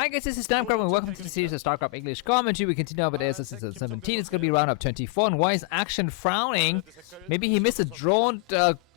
Hi guys, this is Starcraft and welcome to the series of Starcraft English commentary. We continue on with ASL S17. It's going to be round up 24. And why is Action frowning? Maybe he missed a drone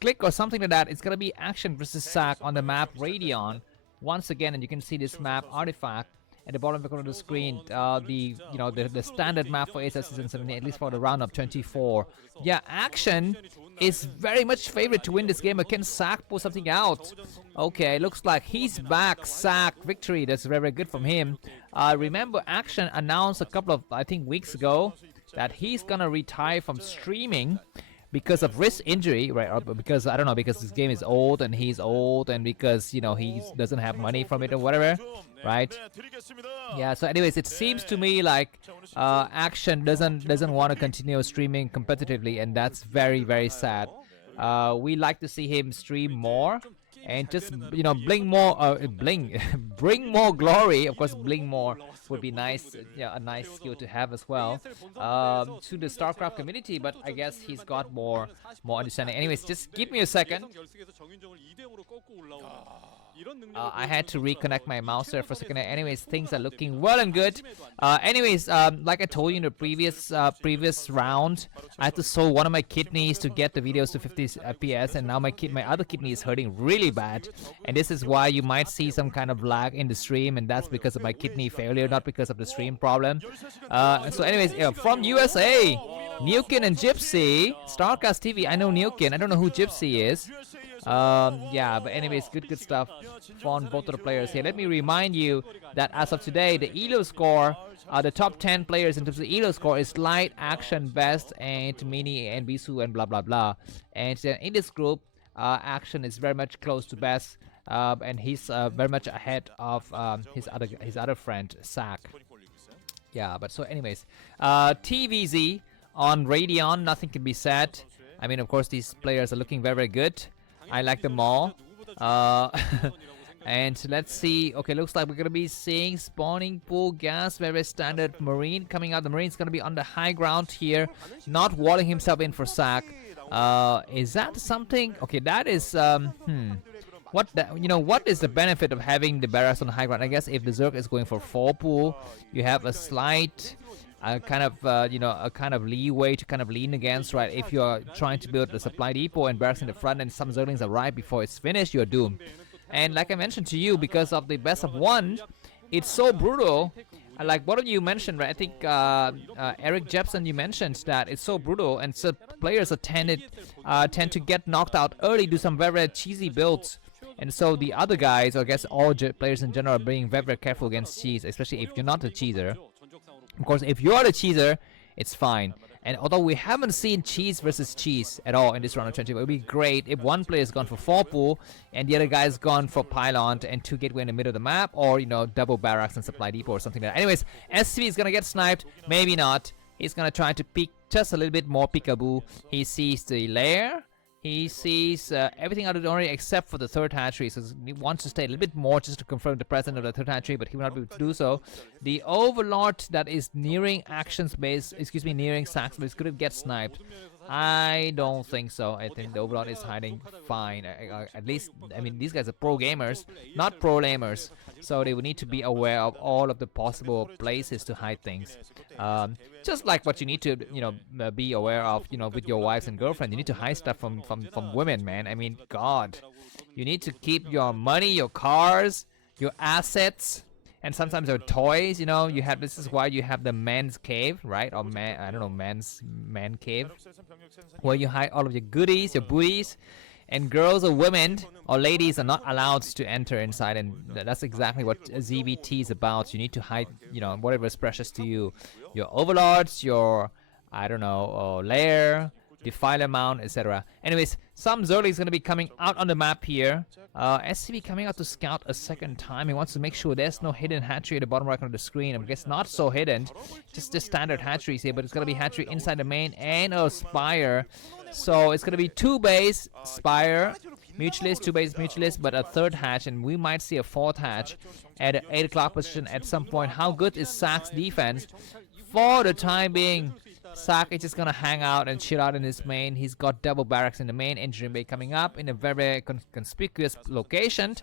click or something like that. It's going to be Action versus Ssak on the map Radeon. Once again, and you can see this map artifact at the bottom of the screen, the standard map for ASL S17, at least for the round of 24. Yeah, Action is very much favored to win this game. Can Ssak pull something out? Okay, looks like he's back. Ssak victory. That's very, very good from him. Remember, Action announced a couple of, I think, weeks ago that he's gonna retire from streaming because of wrist injury, right? Or because I don't know, because this game is old and he's old, and because he doesn't have money from it or whatever, right? Yeah. So, anyways, it seems to me like Action doesn't want to continue streaming competitively, and that's very, very sad. We like to see him stream more and just bring more glory. Of course, bling more would be nice. Yeah, a nice skill to have as well to the Starcraft community. But I guess he's got more understanding. Anyways, just give me a second. I had to reconnect my mouse there for a second. Anyways, things are looking well and good. Like I told you in the previous round, I had to sew one of my kidneys to get the videos to 50 FPS, and now my other kidney is hurting really bad, and this is why you might see some kind of lag in the stream, and that's because of my kidney failure, not because of the stream problem. So anyways, from USA, Nukin and Gypsy, Starcast TV. I know Nukin, I don't know who Gypsy is. Yeah, but anyways, good stuff from both of the players here. Let me remind you that as of today, the ELO score, the top 10 players in terms of ELO score is Light, Action, Best, and Mini, and Bisu, and blah blah blah. And in this group, Action is very much close to Best, and he's very much ahead of his other friend Ssak. Yeah, but so anyways, TVZ on Radeon, nothing can be said. I mean, of course, these players are looking very, very good. I like them all. And let's see. Okay, looks like we're gonna be seeing spawning pool gas, very standard Marine coming out. The Marine's gonna be on the high ground here, not walling himself in for Ssak. Is that something? Okay, that is what is the benefit of having the barracks on the high ground? I guess if the Zerg is going for 4 pool, you have a slight a kind of leeway to kind of lean against, right? If you're trying to build a supply depot and barracks in the front and some Zerglings arrive before it's finished, you're doomed. And like I mentioned to you, because of the best of 1, it's so brutal. Like one of you mentioned, right? I think Eric Jepson, you mentioned that it's so brutal, and so players tend to get knocked out early, do some very, very cheesy builds. And so the other guys, or I guess all players in general, are being very, very careful against cheese, especially if you're not a cheeser. Of course, if you are the cheeser, it's fine. And although we haven't seen cheese versus cheese at all in this round of 20, it would be great if one player is gone for 4 pool and the other guy is gone for pylon and 2 gateway in the middle of the map, or double barracks and supply depot or something like that. Anyways, SV is gonna get sniped, maybe not. He's gonna try to peek just a little bit more peekaboo. He sees the lair. He sees everything out of the ordinary except for the third hatchery, so he wants to stay a little bit more just to confirm the presence of the third hatchery, but he will not be able to do so. The Overlord that is nearing Action's base, nearing Sak's base, could get sniped. I don't think so. I think the Overlord is hiding fine. At least, I mean, these guys are pro gamers, not pro lamers, so they will need to be aware of all of the possible places to hide things. Just like what you need to, be aware of, with your wives and girlfriends. You need to hide stuff from women, man. I mean, God, you need to keep your money, your cars, your assets, and sometimes your toys. You have. This is why you have the man's cave, right? Or man's man cave, where you hide all of your goodies, your booties. And girls or women or ladies are not allowed to enter inside, and that's exactly what ZvT is about. You need to hide, whatever is precious to you, your overlords, your lair, defiler mount, etc. Anyways, some Zerli is going to be coming out on the map here. SCV coming out to scout a second time. He wants to make sure there's no hidden hatchery at the bottom right of the screen. I guess not so hidden, just the standard hatcheries here, but it's going to be hatchery inside the main and a spire. So it's going to be 2 base spire mutualist, 2 base mutualist, but a 3rd hatch, and we might see a 4th hatch at an 8 o'clock position at some point. How good is Sak's defense? For the time being, Ssak is just gonna hang out and chill out in his main. He's got double barracks in the main, engineering bay coming up in a very conspicuous location,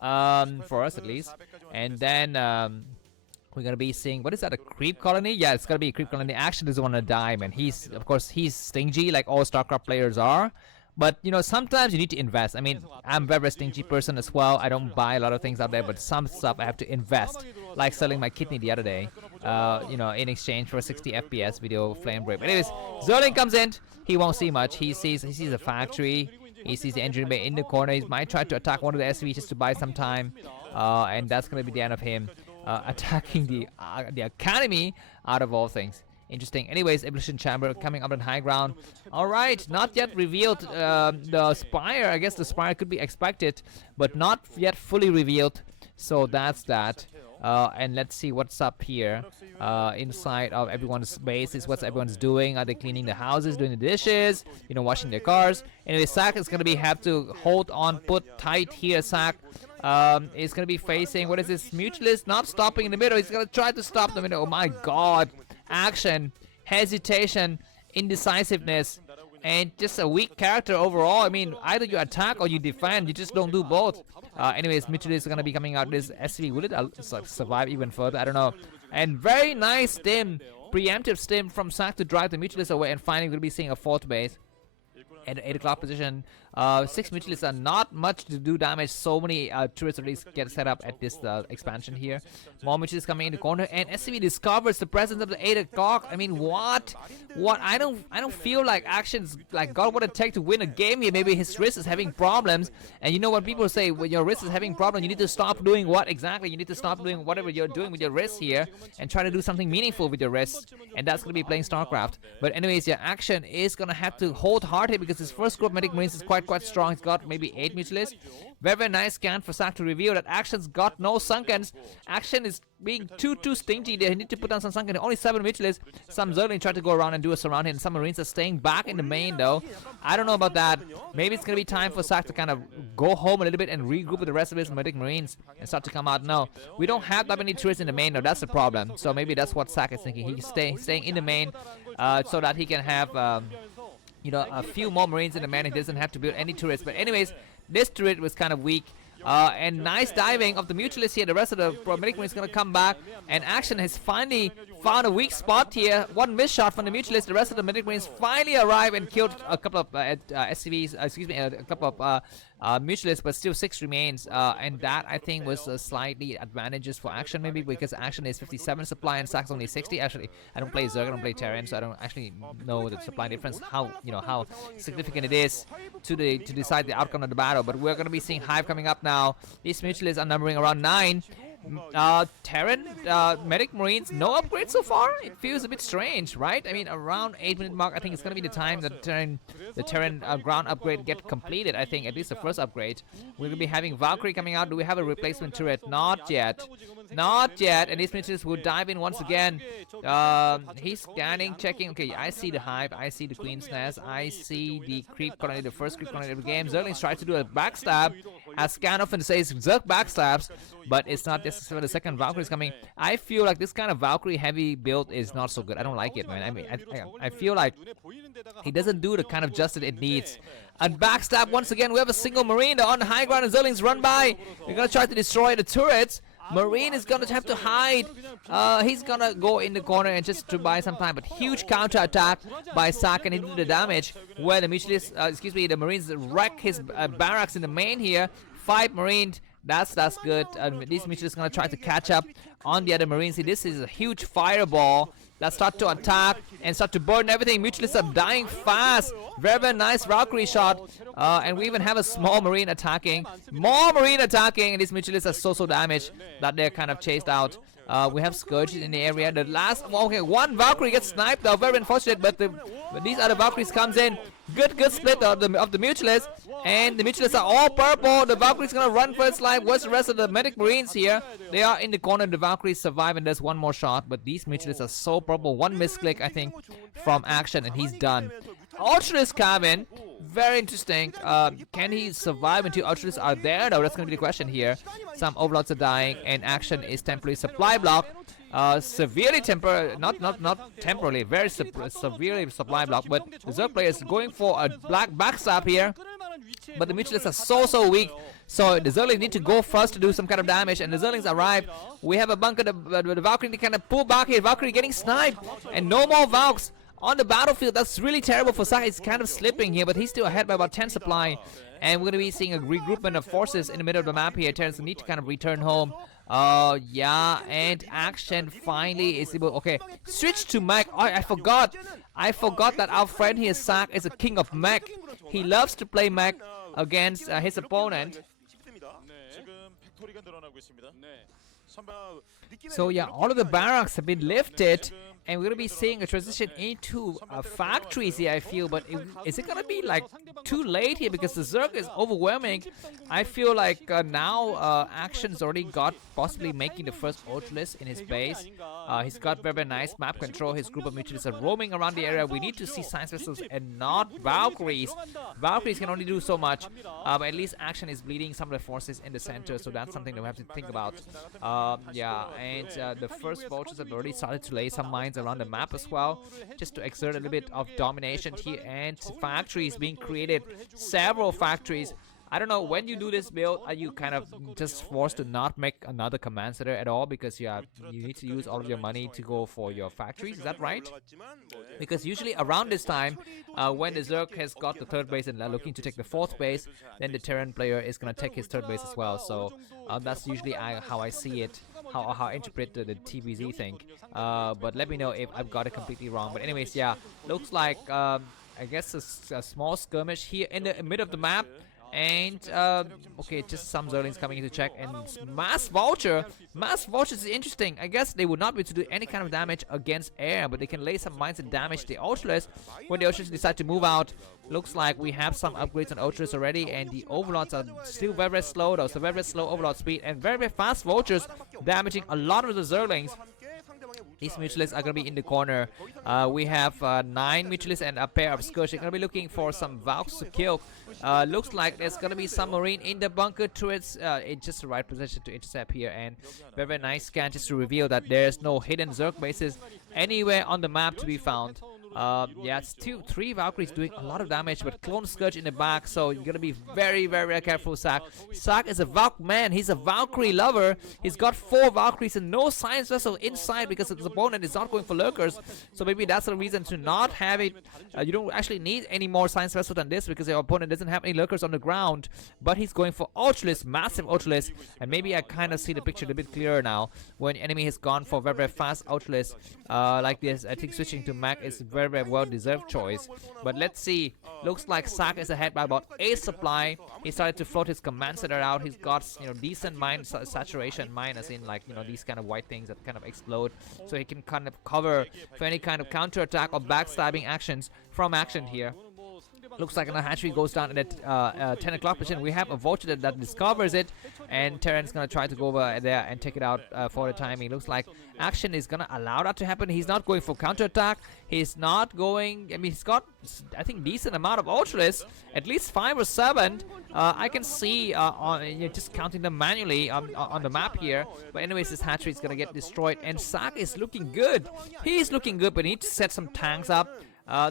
for us at least. And then we're gonna be seeing, what is that, a creep colony? Yeah, it's gonna be a creep colony. Action doesn't want to die, man. He's, of course, he's stingy like all Starcraft players are. But you know, sometimes you need to invest. I mean, I'm a very, very stingy person as well. I don't buy a lot of things out there, but some stuff I have to invest. Like selling my kidney the other day, you know, in exchange for a 60 FPS video flame break. Anyways, Zerling comes in. He won't see much. He sees a factory. He sees the engine bay in the corner. He might try to attack one of the SCVs just to buy some time, and that's gonna be the end of him attacking the academy out of all things. Interesting. Anyways, Evolution Chamber coming up on high ground. Alright, not yet revealed the Spire. I guess the Spire could be expected, but not yet fully revealed. So that's that. And let's see what's up here inside of everyone's base. Is what everyone's doing. Are they cleaning the houses, doing the dishes, you know, washing their cars? Anyway, Ssak is gonna have to hold on, put tight here. Ssak is gonna be facing, what is this, Mutualist, not stopping in the middle. He's gonna try to stop the middle. Oh my god. Action, hesitation, indecisiveness, and just a weak character overall. I mean, either you attack or you defend. You just don't do both. Anyways, Mitchell is gonna be coming out this SCV. Will it survive even further? I don't know. And very nice stim, preemptive stim from Ssak to drive the Mutualist away, and finally we're gonna be seeing a 4th base at 8 o'clock position. 6 Mutualists are not much to do damage. So many turrets already get set up at this expansion here. More Mutualists coming in the corner, and SCV discovers the presence of the 8 o'clock. I mean, what? I don't feel like Action's like got what it takes to win a game here. Maybe his wrist is having problems, and you know what people say, when your wrist is having problems, you need to stop doing what exactly? You need to stop doing whatever you're doing with your wrist here, and try to do something meaningful with your wrist, and that's gonna be playing Starcraft. But anyways, yeah, Action is gonna have to hold hard here because his first group of Medic Marines is quite strong. He's got maybe 8 Mutualists. Very, very nice scan for Ssak to reveal that Action's got no Sunkens. Action is being too stingy there. He need to put down some Sunken. Only 7 Mutualists. Some Zerling try to go around and do a surround hit, and some Marines are staying back in the main though. I don't know about that. Maybe it's gonna be time for Ssak to kind of go home a little bit and regroup with the rest of his Medic Marines and start to come out. No, we don't have that many turrets in the main though. That's the problem. So maybe that's what Ssak is thinking. He's staying in the main so that he can have you know, a few more Marines in the man. He doesn't have to build any turrets. But anyways, this turret was kind of weak. And nice diving of the Mutualist here. The rest of the Medic Marine is going to come back. And Action has finally found a weak spot here. One miss shot from the Mutualist. The rest of the Medic Marines finally arrive and killed a couple of SCVs, excuse me, a couple of Mutualists, but still 6 remains. And that, I think, was slightly advantageous for Action, maybe because Action is 57 supply and Sak's only 60. Actually, I don't play Zerg, I don't play Terran, so I don't actually know the supply difference, how, you know, how significant it is to decide the outcome of the battle. But we're going to be seeing Hive coming up now. These Mutualists are numbering around 9. Terran Medic Marines, no upgrade so far. It feels a bit strange, right? I mean, around 8-minute mark, I think it's gonna be the time that the Terran ground upgrade get completed. I think at least the first upgrade. We're gonna be having Valkyrie coming out. Do we have a replacement turret? Not yet. Not yet. And these Mutualists will dive in once again. He's scanning, checking. Okay, I see the Hive. I see the Queen's Nest. I see the creep colony, the first creep colony of the game. Zerlings tries to do a backstab, as Scan often says, Zerg backstabs, but it's not necessarily the second Valkyrie is coming. I feel like this kind of Valkyrie heavy build is not so good. I don't like it, man. I mean, I feel like he doesn't do the kind of justice it needs. And backstab once again. We have a single Marine on the high ground, and Zerlings run by. They're gonna try to destroy the turrets. Marine is gonna have to hide. He's gonna go in the corner and just to buy some time. But huge counter attack by Ssak, and he did the damage where the Mutualists, excuse me, the Marines wreck his barracks in the main here. 5 Marines. That's good. These Mutualists gonna try to catch up on the other Marines. See, this is a huge fireball that start to attack and start to burn everything. Mutualists are dying fast. Very, very nice Valkyrie shot. And we even have a small Marine attacking. More Marine attacking. And these Mutualists are so damaged that they're kind of chased out. We have Scourges in the area. The last, okay, one Valkyrie gets sniped though. Very unfortunate, but these other Valkyries comes in. Good split of the Mutualists. And the Mutualists are all purple. The Valkyrie's gonna run for its life. Where's the rest of the Medic Marines here? They are in the corner. The Valkyries survive, and there's one more shot. But these Mutualists are so purple. One misclick, I think, from Action, and he's done. Ultralisk cabin. Very interesting. Can he survive until Ultralists are there? No, that's gonna be the question here. Some Overlords are dying, and Action is temporarily supply block. Severely not temporarily, very severely supply block. But the Zerg player is going for a black backstab here. but the Mutualists are so weak. So the Zerlings need to go first to do some kind of damage, and the Zerlings arrive. We have a bunker, the Valkyrie kind of pull back here. Valkyrie getting sniped, and no more Valks on the battlefield. That's really terrible for Ssak. He's kind of slipping here, but he's still ahead by about 10 supply. And we're going to be seeing a regroupment of forces in the middle of the map here. Terrans need to kind of return home. Yeah, and Action finally is able. Okay, switch to mech. Oh, I forgot that our friend here, Ssak, is a king of mech. He loves to play mech against his opponent. So yeah, all of the barracks have been lifted, and we're gonna be seeing a transition into factories here, I feel. But is it gonna be like too late here, because the Zerg is overwhelming? I feel like now Action's already got possibly making the first Ultralist in his base. He's got very nice map control. His group of Mutualists are roaming around the area. We need to see Science Vessels and not Valkyries. Valkyries can only do so much, but at least Action is bleeding some of the forces in the center, so that's something that we have to think about. Yeah, and the first vultures have already started to lay some mines around the map as well, just to exert a little bit of domination here, and factories being created, several factories. I don't know, when you do this build, are you kind of just forced to not make another command center at all, because you need to use all of your money to go for your factories? Is that right? Because usually around this time, when the Zerg has got the third base and looking to take the fourth base, then the Terran player is going to take his third base as well. So that's usually how I see it, how I interpret the TBZ thing. But let me know if I've got it completely wrong. But anyways, yeah, looks like I guess a small skirmish here in the middle of the map. And okay, just some Zerlings coming in to check, and mass vulture is interesting. I guess they would not be able to do any kind of damage against air, but they can lay some mines and damage the Ultralists when the Ultralists decide to move out. Looks like we have some upgrades on Ultralists already, and the Overlords are still very slow though, so very slow Overlord speed, and very fast vultures damaging a lot of the Zerlings. These Mutualists are going to be in the corner. We have 9 Mutualists and a pair of Scourge. They're going to be looking for some Valks to kill. Looks like there's going to be some Marine in the bunker turrets. It's just the right position to intercept here. And very nice scan just to reveal that there's no hidden Zerg bases anywhere on the map to be found. Yeah, it's 3 Valkyries doing a lot of damage, but Clone Scourge in the back, so you gotta be very careful. Ssak is a Valk man. He's a Valkyrie lover. He's got 4 Valkyries and no Science Vessel inside because his opponent is not going for lurkers. So maybe that's the reason to not have it. You don't actually need any more Science Vessel than this, because your opponent doesn't have any lurkers on the ground. But he's going for Ultralist, massive Ultralist, and maybe I kind of see the picture a bit clearer now when enemy has gone for very fast Ultralist like this. I think switching to Mac is very well deserved choice. But let's see. Looks like Ssak is ahead by about 8 supply. He started to float his command center out. He's got decent mine saturation, mine as in like these kind of white things that kind of explode, so he can kind of cover for any kind of counter attack or backstabbing actions from Action here. Looks like another hatchery goes down at 10 o'clock position. We have a vulture that discovers it, and Terran's gonna try to go over there and take it out for the timing. Looks like Action is gonna allow that to happen. He's not going for counter attack. He's not going. I mean, he's got, I think, decent amount of Ultralists, at least 5 or 7. I can see on just counting them manually on the map here. But anyways, this hatchery is gonna get destroyed, and Ssak is looking good. He's looking good, but he needs to set some tanks up.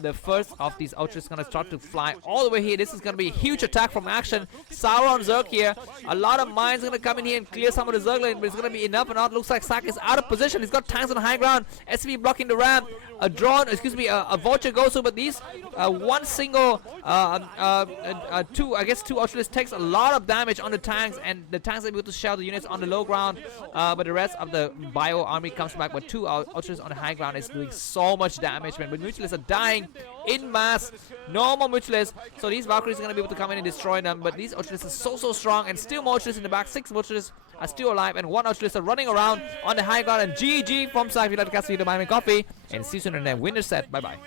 The first of these Ultras is going to start to fly all the way here. This is going to be a huge attack from Action. Sauron Zerg here. A lot of mines going to come in here and clear some of the Zerg lane, but it's going to be enough or not. Looks like Ssak is out of position. He's got tanks on the high ground. SCV blocking the ramp. A drone, excuse me, a vulture goes through, but these one single, 2 Ultralists takes a lot of damage on the tanks, and the tanks are able to shell the units on the low ground. But the rest of the bio army comes back, but 2 Ultralists on the high ground is doing so much damage, man. But Mutualists are dying in mass. No more Mutualists, so these Valkyries are going to be able to come in and destroy them. But these Ultralists are so strong, and still more Ultralists in the back. 6 Ultralists are still alive, and 1 Ultralist are running around on the high ground. And GG from Ssak. If you'd like to cast the video, buy me coffee, and see you soon in the winner set. Bye bye.